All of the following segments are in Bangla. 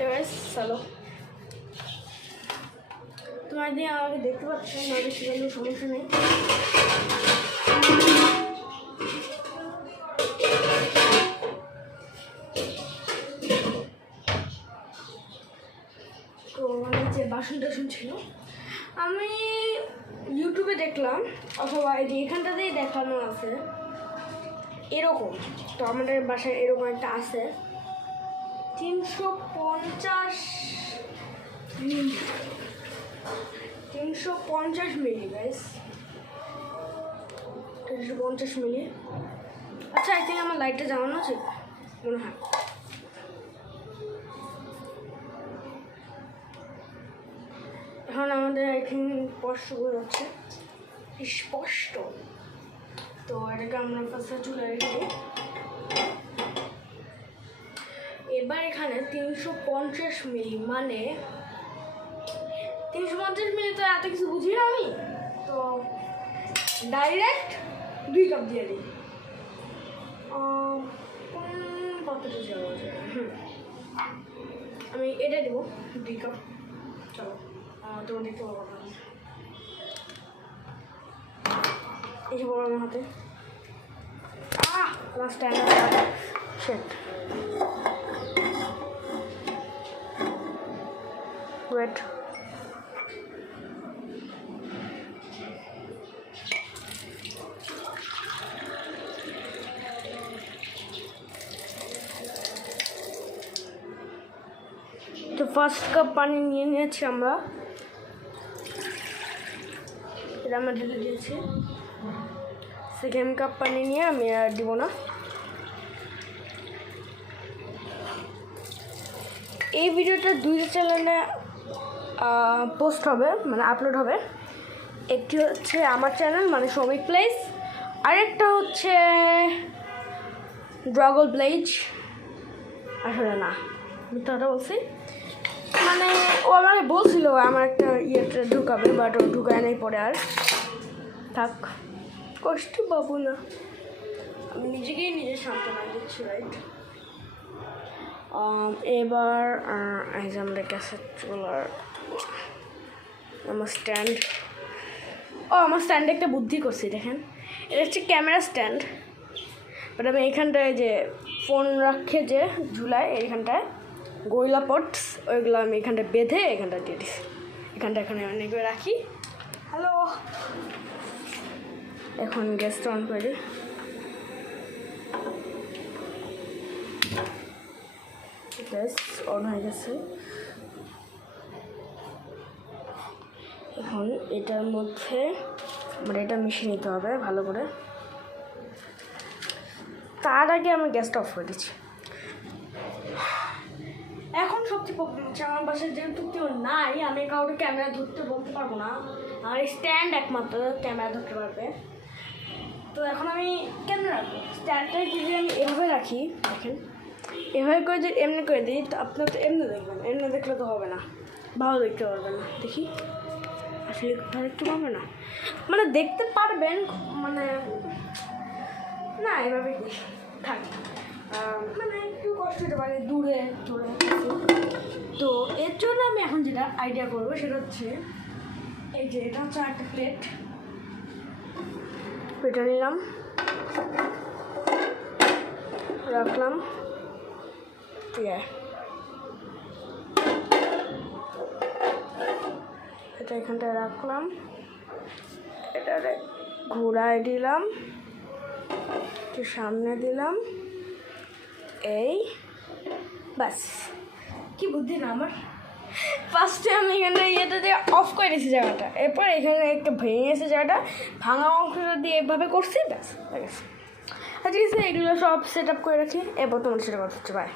তো গাইস চলো, তোমার দিয়ে আমাকে দেখতে পাচ্ছ না, বেশি কোনো সমস্যা নেই। তো যে বাসন টাসন ছিল আমি ইউটিউবে দেখলাম, অথবা এখানটাতেই দেখানো আছে এরকম। তো আমাদের বাসায় এরকম একটা আছে 350 মিলি গাইস, 350 মিলি। আচ্ছা, আই থিঙ্ক আমার লাইটটা জ্বালানো আছে মনে হয়। এখন আমাদের আই থিঙ্ক স্পষ্ট বোঝা যাচ্ছে, স্পষ্ট। তো এটাকে আমরা ফার্স্টে চুলে রেখে দিই। এবার এখানে 350 মিলি, মানে 350 মিলি তো এত কিছু বুঝি না আমি, তো ডাইরেক্ট 2 কাপ দিয়ে দিই। কতটা যাবো, আমি এটা দেবো 2 কাপ। চলো তোমার দেখতে পাবো না, এই যে বড় আমার হাতে লাস্ট সেট ওয়েট। তো ফার্স্ট কাপ পানি নিয়ে নিয়েছি আমরা, এটা আমরা ঢেলে দিয়েছি। সেকেন্ড কাপ পানি নিয়ে আমি আর দিব না। এই ভিডিওটা 2 চ্যানেলে পোস্ট হবে, মানে আপলোড হবে। একটি হচ্ছে আমার চ্যানেল মানে শ্রমিক প্লেস, আরেকটা হচ্ছে ড্রাগল প্লেজ। আসলে না, মিথ্যাটা বলছি, মানে ও আমাকে বলছিল আমার একটা ইয়েটা ঢুকাবে, বাট ও ঢুকায় নাই। পরে আর থাক, কষ্ট পাবো না, আমি নিজেকেই নিজে সান্ত্বনা দিচ্ছি, রাইট। এবার আজ আমরা ক্যাসেট চুলার আমার স্ট্যান্ড, আমার স্ট্যান্ডে একটা বুদ্ধি করছি, দেখেন এটা হচ্ছে ক্যামেরা স্ট্যান্ড, বাট আমি এইখানটায় যে ফোন রাখে যে ঝুলায়, এইখানটায় গয়লা পটস, ওইগুলো আমি এখানটায় বেঁধে এখানটা দিয়ে দিছি। এখানটা এখানে অনেক রাখি। হ্যালো, এখন গ্যাসটা অন করে দিই। গ্যাস অন হয়ে গেছে। এখন এটার মধ্যে মানে এটা মিশিয়ে নিতে হবে ভালো করে। তার আগে আমি গ্যাসটা অফ করে দিচ্ছি। এখন সবচেয়ে প্রবলেম হচ্ছে আমার বাসায় যেহেতু কেউ নাই, আমি কাউকে ক্যামেরা ধরতে বলতে পারবো না, আমার স্ট্যান্ড একমাত্র ক্যামেরা ধরতে পারবে। তো এখন আমি কেন রাখবো স্ট্যান্ডটাকে, যদি আমি এভাবে রাখি, দেখেন এভাবে করে যদি এমনি করে দিই, তো আপনার তো এমনি দেখবেন, এমনি দেখলে তো হবে না, ভালো দেখতে পারবেন না। দেখি আসলে ভালো দেখতে পারবে না, মানে দেখতে পারবেন, মানে না এভাবে থাক, মানে একটু কষ্ট হতে পারে দূরে দূরে। তো এর জন্য আমি এখন যেটা আইডিয়া করবো সেটা হচ্ছে, এই যে এটা হচ্ছে একটা প্লেট, পেটা নিলাম, রাখলাম, এটা এখানটায় রাখলাম, এটা ঘোরায় দিলাম, একটু সামনে দিলাম, এই বাস। কি বুদ্ধি না আমার! ফার্স্টে আমি এখানে ইয়েটা দিয়ে অফ করে দিয়েছি জায়গাটা, এরপর এখানে একটা ভেঙে গেছে জায়গাটা, ভাঙা অংশটা দিয়ে এভাবে করছি, ব্যাস হয়ে গেছে। আচ্ছা ঠিক আছে, এগুলো সব সেট আপ করে রাখি, এরপর তোমার সেটা করতে হচ্ছে। বাই।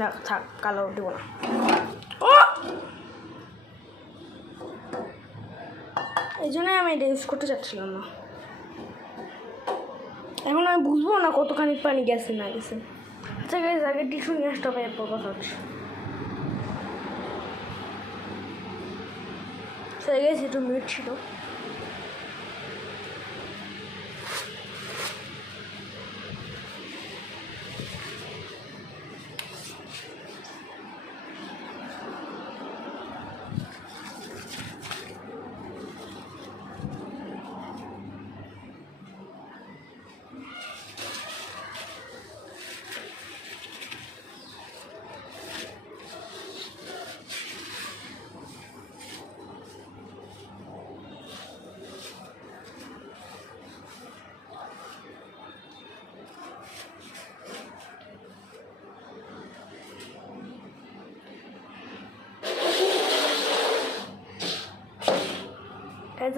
না থাক, কালো দেবো না। ও এই জন্যই আমি এটা ইউজ করতে চাচ্ছিলাম না। এখন আমি বুঝবো না কতখানি পানি গেছে না গেছে। আচ্ছা গাইস, আগে টিস্যু নিয়ে আসতে হবে, এরপর কথা হচ্ছে। সে গেছে, একটু মিট ছিল।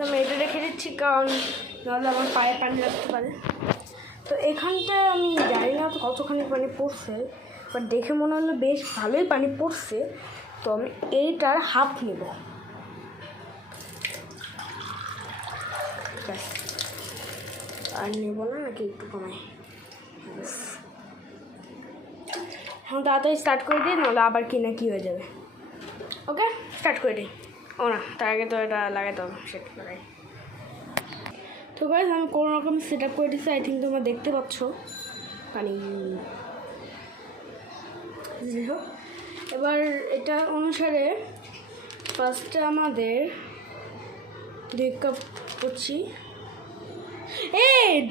আমি এটা রেখে দিচ্ছি, কারণ নাহলে আমার পায়ে পানি লাগতে পারে। তো এখানটায় আমি জানি না তো কতখানি পানি পড়ছে, বাট দেখে মনে হলো বেশ ভালোই পানি পড়ছে। তো আমি এইটার হাফ নেব, আর নেব না নাকি একটু কমাই। এখন তাড়াতাড়ি স্টার্ট করে দিই, নাহলে আবার কি না কি হয়ে যাবে। ওকে, স্টার্ট করে দিই। ও না, তার আগে তো এটা লাগাতে হবে, সেটা লাগাই। তো গাইস আমি কোনো রকম সেট আপ করে দিচ্ছি, আই থিঙ্ক তোমরা দেখতে পাচ্ছ পানি। এবার এটা অনুসারে ফার্স্টে আমাদের 2 কাপ করছি।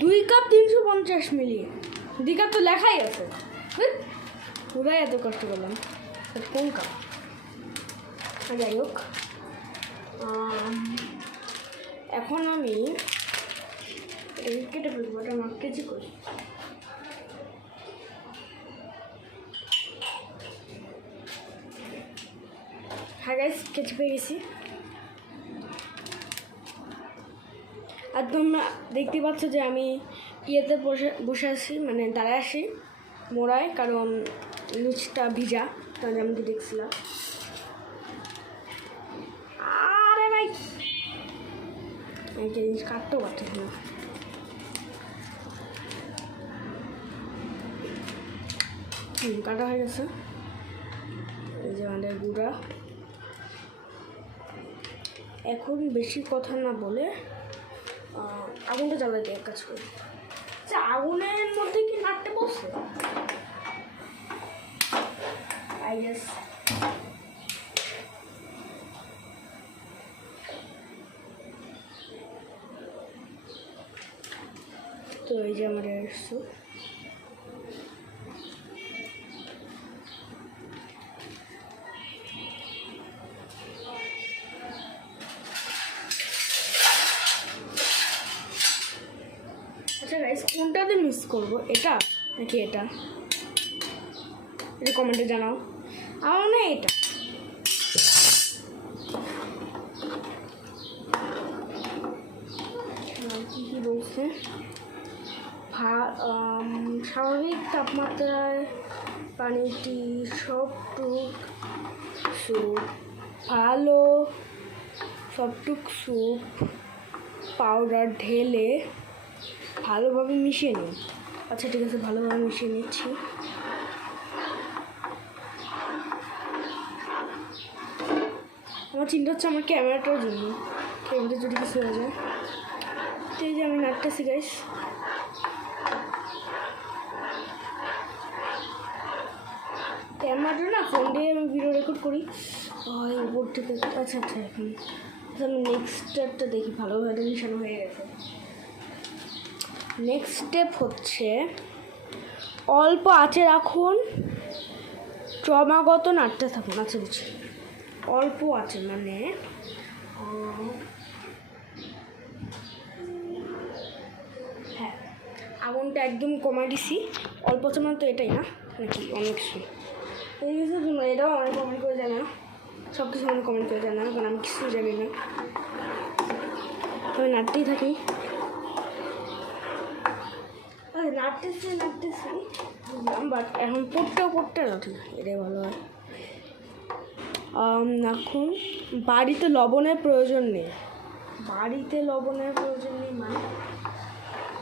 2 কাপ 350 মিলি, 2 কাপ তো লেখাই আছে, পুরাই এত কষ্ট করলাম। কোন কাপ? যাই হোক, এখন আমি কেটে ফেলবো, ওটা আমার কেজি করি। হ্যাঁ গাইস, কেচি পেয়ে গেছি। আর তোমরা দেখতে পাচ্ছ যে আমি ইয়েতে বসে আছি, মানে দাঁড়ায় আসি মোড়ায়, কারণ নিচটা ভিজা, তাহলে আমি কি দেখছিলাম। আরে ভাই, এই জিনিস কাটতেও পারছি না। কাটা হয়ে গেছে। এই যে আমাদের গুঁড়া। এখন বেশি কথা না বলে আগুনটা জ্বালাই দিয়ে কাজ করি। আচ্ছা, আগুনের মধ্যে কি নাড়তে বসছে? আই গেস তো এই যে আমাদের স্যুপ। আচ্ছা গাইস, কোনটাতে মিস করবো, এটা নাকি এটা? এটা কমেন্টে জানাও। আমার মনে হয় এটা। কি কি বলছে? স্বাভাবিক তাপমাত্রায় পানিটি সবটুক স্যুপ ভালো, সবটুক স্যুপ পাউডার ঢেলে ভালোভাবে মিশিয়ে নিন। আচ্ছা ঠিক আছে, ভালোভাবে মিশিয়ে নিচ্ছি। আমার চিন্তা হচ্ছে আমার ক্যামেরাটার জন্য, ক্যামেরাটা যদি কিছু হয়ে যায়। তো এই যে আমি নাড়তেছি গাইস। ক্যামেরাটা না ফোন দিয়ে আমি ভিডিও রেকর্ড করি, উপর থেকে। আচ্ছা আচ্ছা, এখন আমি নেক্সট স্টেপটা দেখি। ভালোভাবে মিশানো হয়ে গেছে। নেক্সট স্টেপ হচ্ছে অল্প আঁচে রাখুন, ক্রমাগত নাড়তে থাকুন। আচ্ছা বুঝছি, অল্প আঁচে মানে হ্যাঁ, আগুনটা একদম কমাই দিছি। অল্প আঁচে মানে তো এটাই না নাকি অনেক কিছু? এই কিছুর জন্য এটাও অনেক কমেন্ট করে জানা, সব কিছু অনেক কমেন্ট করে জানা, কারণ আমি কিছু জানি না। আমি নাড়তেই থাকি। নাড়তেছি বাট এখন পড়তে না, ঠিক এটাই ভালো হয়। এখন বাড়িতে লবণের প্রয়োজন নেই, মানে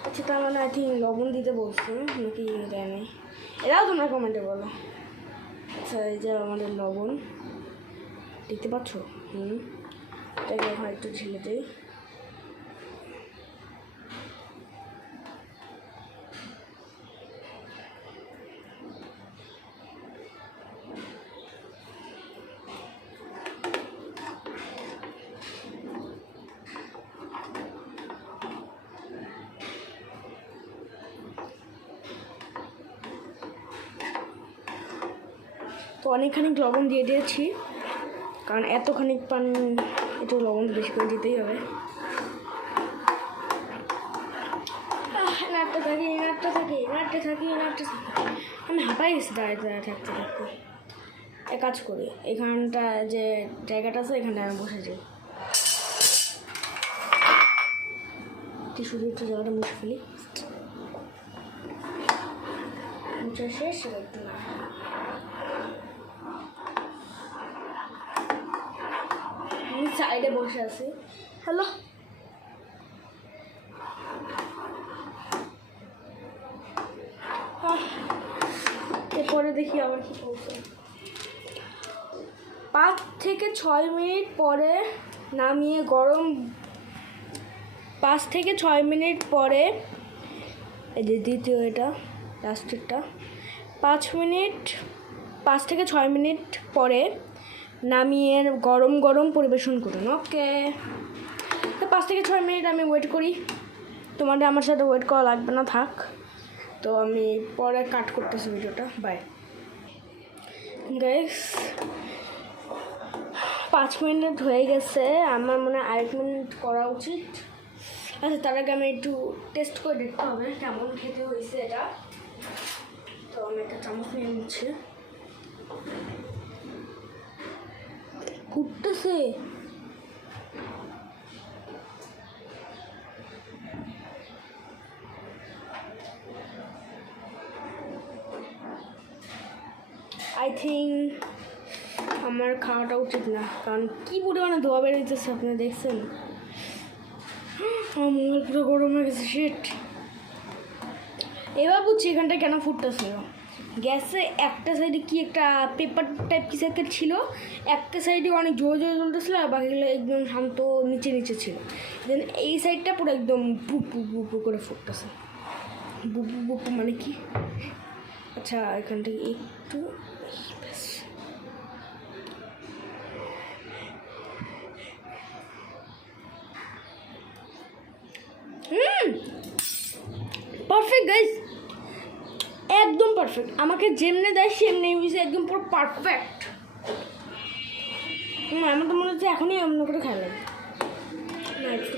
আচ্ছা, তার মানে আই থিঙ্ক লবণ দিতে বলছে নাকি দেয় নাই, এরাও তোমরা কমেন্টে বলো। আচ্ছা, এই যে আমাদের লবণ দেখতে পাচ্ছ। এটাকে এখন একটু ঢেলে দিই। তো অনেকখানি লবণ দিয়ে দিয়েছি, কারণ এতখানি পানি একটু লবণ বেশি করে দিতেই হবে। নাড়তে থাকি। আমি হাঁপাই গেছি দাঁড়িয়ে থাকতে। এক কাজ করি, এখানটা যে জায়গাটা আছে এখানে আমি বসে যাই। টিস্যু দিয়ে একটু জায়গাটা মুছে ফেলি। মুছে শেষ, একটু না আমি সাইডে বসে আছি। হ্যালো, এরপরে দেখি আবার কি বলছে। 5 থেকে 6 মিনিট পরে নামিয়ে 5 থেকে 6 মিনিট পরে, এই যে দ্বিতীয় এটা লাস্টেরটা, 5 থেকে 6 মিনিট পরে নামিয়ে গরম গরম পরিবেশন করুন। ওকে, তো 5 থেকে 6 মিনিট আমি ওয়েট করি। তোমাদের আমার সাথে ওয়েট করা লাগবে না, থাক। তো আমি পরে কাট করতেছি ভিডিওটা। বাই গাইস, 5 মিনিট হয়ে গেছে, আমার মনে হয় 1 মিনিট করা উচিত। আচ্ছা, তার আগে আমি একটু টেস্ট করে দেখতে হবে কেমন খেতে হয়েছে এটা। তো আমি একটা চামচ নিয়ে নিচ্ছি। ফুটতেছে, আই থিঙ্ক আমার খাওয়াটা উচিত না, কারণ কী পরিমাণে ধোয়া বেরিয়েছে আপনি দেখছেন। আমার মোবাইল পুরো গরম হয়ে গেছে, শিট। এবার বুঝছি এখানটা কেন ফুটতেছিল। গ্যাসে একটা সাইডে কি একটা পেপার টাইপ কিছু একটা ছিল, একটা সাইডে অনেক জোরে জোরে জ্বলতেছিল, আর বাকিগুলো একদম শান্ত নিচে নিচে ছিল। দেন এই সাইডটা পুরো একদম বুপু বুপু করে ফুটতেছে। বুপু বুপু মানে কি? আচ্ছা, এখান থেকে একটু পারফেক্ট গাইস, একদম পারফেক্ট। আমাকে যেমনে দেয় সেমনি হয়েছে, একদম পুরো পারফেক্ট। আমার তো মনে হচ্ছে এখনই অন্য করে খাই লাগে না। একটু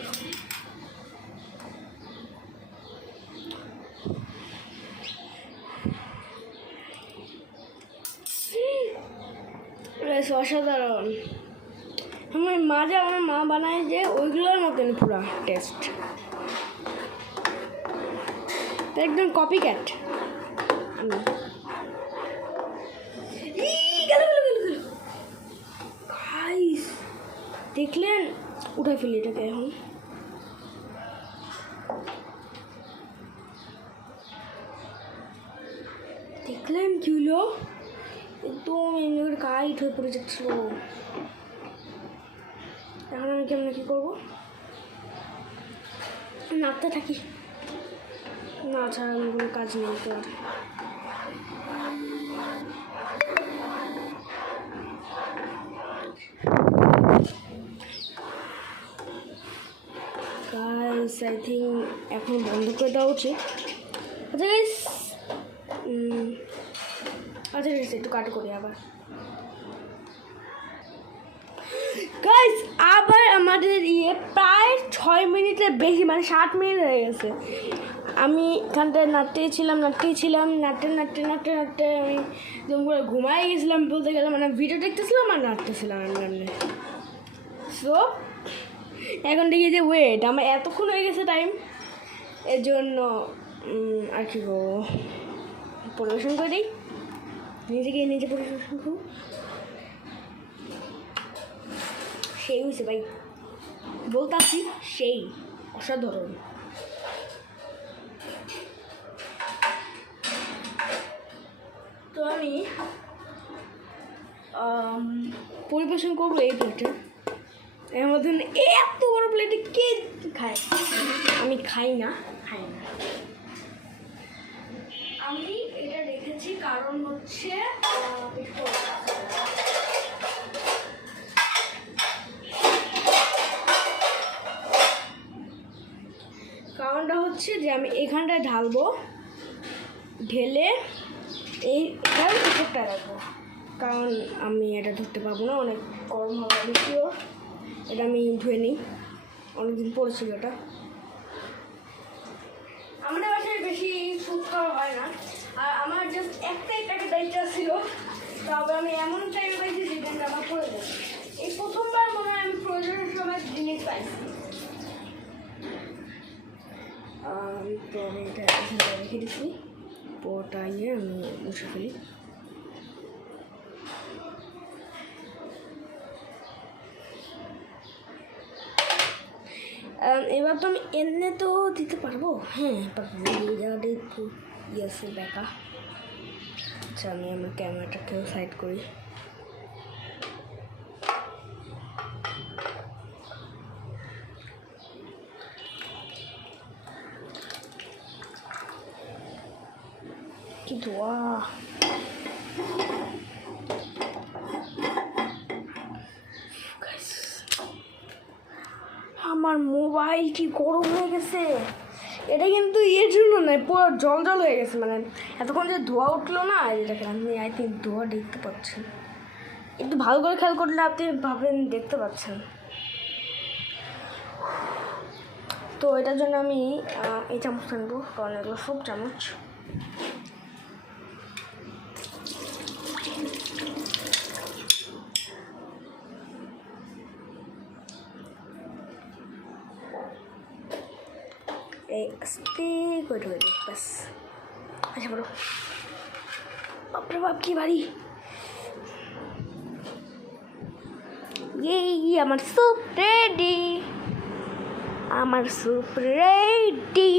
অসাধারণ। আমার মা বানায় যে ওইগুলোর মতন পুরা টেস্ট, একদম কপি ক্যাট। দেখলেন, উঠে ফেলি এটাকে এখন। দেখলেন কি হলো, একদম এমনি করে কাইট হয়ে পড়ে যাচ্ছিল। এখন আমি কেমন কী করবো, নাড়তে থাকি না, ছাড়া আমি কোনো কাজ নেই তো। গাইস, আই থিঙ্ক এখন বন্ধ করে দেওয়া উচিত। আচ্ছা গাইস, আচ্ছা ঠিক আছে, একটু কাট করি আবার। গাইস, আবার আমাদের প্রায় 6 মিনিটের বেশি, মানে 7 মিনিট হয়ে গেছে। আমি এখানটায় নাড়তেই ছিলাম, নাড়তে আমি যেমন করে ঘুমাই গেছিলাম বলতে গেলে, মানে ভিডিও দেখতেছিলাম আর নাড়তেছিলাম আমি। সো এখন দেখি যে ওয়েট আমার এতক্ষণ হয়ে গেছে টাইম, এর জন্য আর কি করবো, পরিবেশন করে দিই, নিজে পরিবেশন করবো। সেই হয়েছে ভাই, বলতাছি সেই অসাধারণ। তো আমি পরিবেশন করবো এই প্লেটে। এর মধ্যে এত বড় প্লেটে কে খায়? আমি খাই না। আমি এটা রেখেছি কারণ হচ্ছে কারণটা হচ্ছে যে আমি এখানটায় ঢালবো, ঢেলে এইখানে উপরটা রাখবো, কারণ আমি এটা ধরতে পারবো না, অনেক গরম হবে বেশিও। এটা আমি ধুয়ে নিই, অনেকদিন পড়েছিল এটা। আমাদের বাসায় বেশি স্যুপ খাওয়া হয় না, আর আমার জাস্ট একটা দায়িত্ব ছিল, তবে আমি এমন টাইমে পাইছি যেটা আমার প্রয়োজন। এই প্রথমবার মনে হয় আমি প্রয়োজনের সময় জিনিস পাইছি। তো আমি এটা এখানে রেখে দিচ্ছি, পুরোটা আমি মুছে ফেলি। এবার তো আমি এনে তো দিতে পারবো, হ্যাঁ পারবো। এই জায়গাটা একটু আছে বেঁকা। আচ্ছা আমি আমার ক্যামেরাটাকেও সাইড করি। কি ধোয়া! আমার মোবাইলটি গরম হয়ে গেছে। এটা কিন্তু এর জন্য নয়, পুরো জল জল হয়ে গেছে। মানে এতক্ষণ যে ধোয়া উঠলো না, এটাকে আপনি আই থিঙ্ক ধোয়া দেখতে পাচ্ছেন। একটু ভালো করে খেয়াল করলে আপনি ভাবেন দেখতে পাচ্ছেন। তো এটার জন্য আমি এই চামচটা নেবো, কারণ এগুলো সব চামচ। এই আস্তে করে ঢুকে দিই, ব্যাস। আচ্ছা বলো, বাপরে বাপ কি ভারী! এই আমার স্যুপ রেডি, আমার স্যুপ রেডি,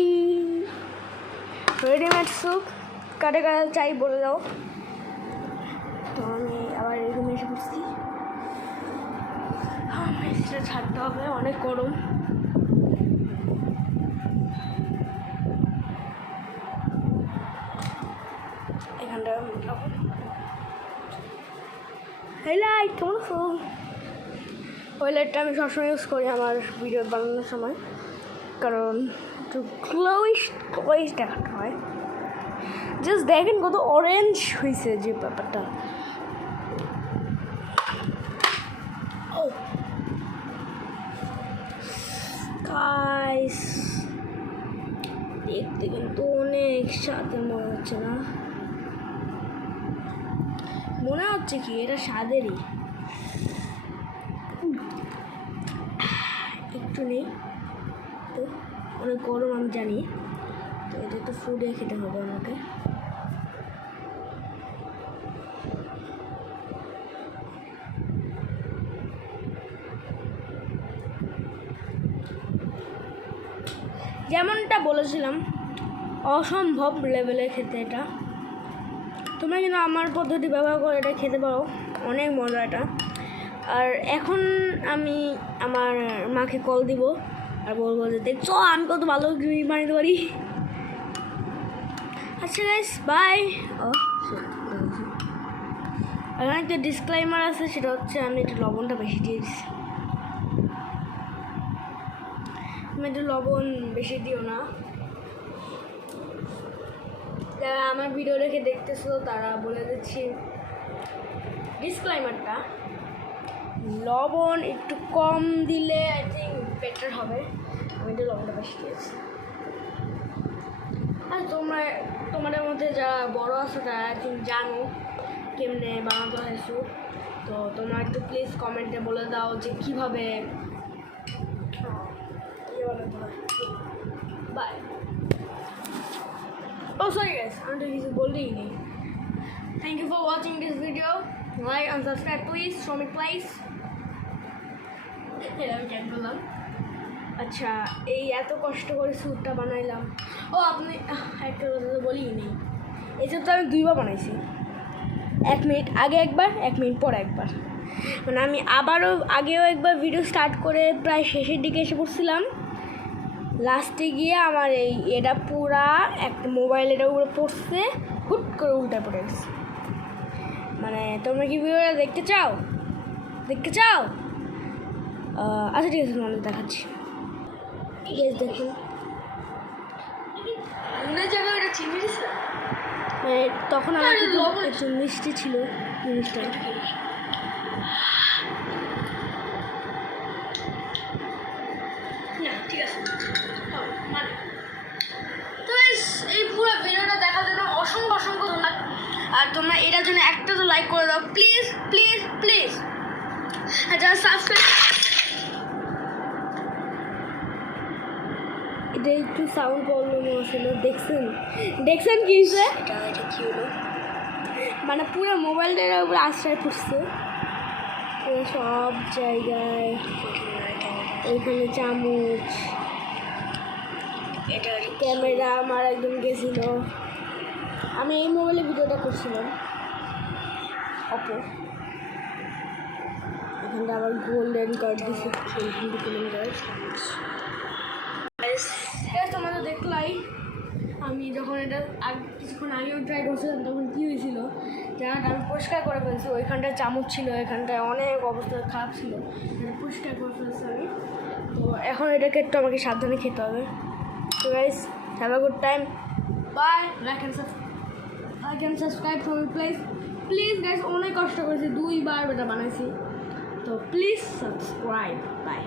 রেডিমেড স্যুপ। কাটে কাটা চাই বলে দাও। তো আমি আবার রেডিমেড এসে বসছি। মেসিটা ছাড়তে হবে, অনেক গরম। এখানটা হাইলাইট, কেমন আছো? ওই লাইটটা আমি সবসময় ইউজ করি আমার ভিডিও বানানোর সময়, কারণ একটু গ্লোইশ দেখাতে হয়। জাস্ট দেখেন কত অরেঞ্জ হয়েছে যে ব্যাপারটা। গাইস দেখতে কিন্তু অনেক স্বাদে মনে হচ্ছে না? মনে হচ্ছে কি এটা স্বাদেরই। একটু নেই তো, অনেক গরম আমি জানি। তো এটা একটু ফুডে খেতে হবে আমাকে। যেমনটা বলেছিলাম, অসম্ভব লেভেলে খেতে এটা। তোমরা কিন্তু আমার পদ্ধতি ব্যবহার করে এটা খেতে পারো, অনেক মজা এটা। আর এখন আমি আমার মাকে কল দিব আর বলবো যে দেখছো আমি কত ভালো গ্রিল বানাতে পারি। আচ্ছা গাইস, বাই। এখানে একটা ডিসক্লেইমার আছে, সেটা হচ্ছে আমি একটু লবণটা বেশি দিয়ে দিচ্ছি। তুমি একটু লবণ বেশি দিও না। যারা আমার ভিডিও দেখে দেখতেছো তারা বলে দিচ্ছি ডিসক্লেইমারটা, লবণ একটু কম দিলে আই থিঙ্ক বেটার হবে। আমি একটু লবণটা বেশি দিয়েছি। আর তোমাদের মধ্যে যারা বড় আছে তারা আই থিঙ্ক জানো কেমনে বানাতে হয় স্যুপ। তো তোমরা একটু প্লিজ কমেন্টে বলে দাও যে কীভাবে বানাতে হয়। By. Oh sorry guys, I'm doing this bolding. Thank you for watching this video. Like and subscribe please. Show me place. আমি কেন বললাম? আচ্ছা, এই এত কষ্ট করে স্যুপটা বানাইলাম। ও আপনি একটা কথা তো বলিই নেই, এই স্যুপটা আমি দুইবার বানাইছি। 1 মিনিট আগে একবার, 1 মিনিট পর একবার। মানে আমি আবারও আগেও একবার ভিডিও স্টার্ট করে প্রায় শেষের দিকে এসে পড়ছিলাম। লাস্টে গিয়ে আমার এটা পুরা একটা মোবাইলের উপরে পড়ছে, হুট করে উল্টা পড়ে গেছে। মানে তোমরা কি ভিডিওটা দেখতে চাও? আচ্ছা ঠিক আছে, তোমাদের দেখাচ্ছি। দেখুন মানে তখন আমার একটু মিষ্টি ছিল জিনিসটা। ঠিক আছে, তো এই পুরো ভিডিওটা দেখার জন্য অসংখ্য ধন্যবাদ। আর তোমরা এটার জন্য একটা তো লাইক করে দাও প্লিজ প্লিজ প্লিজ। আর যারা সাবস্ক্রাইব এটা একটু সাউন্ড প্রবলেম হয়েছিল, দেখছেন কি হয়েছে? এটা কি হলো? মানে পুরো মোবাইলটার উপরে আশ্রয় পড়ছে সব জায়গায়। এইখানে চামচ, এটা ক্যামেরা আমার একদম গেছিল। আমি এই মোবাইলে ভিডিওটা করছিলাম অপো। এখানটা আবার গোল্ডেন কার্ড দিচ্ছে, তোমরা তো দেখলাই আমি যখন এটা কিছুক্ষণ আগেও ট্রাই করছিলাম তখন কী হয়েছিল, জায়গাটা আমি পরিষ্কার করে ফেলছি। ওইখানটায় চামচ ছিল, এখানটায় অনেক অবস্থা খারাপ ছিল, এটা পরিষ্কার করে ফেলছি আমি। তো এখন এটাকে একটু আমাকে সাবধানে খেতে হবে। তো guys, have a good time, bye. Like and subscribe for me please guys, অনেক কষ্ট করেছি, 2 বার এটা বানাইছি। তো প্লিজ সাবস্ক্রাইব, বাই।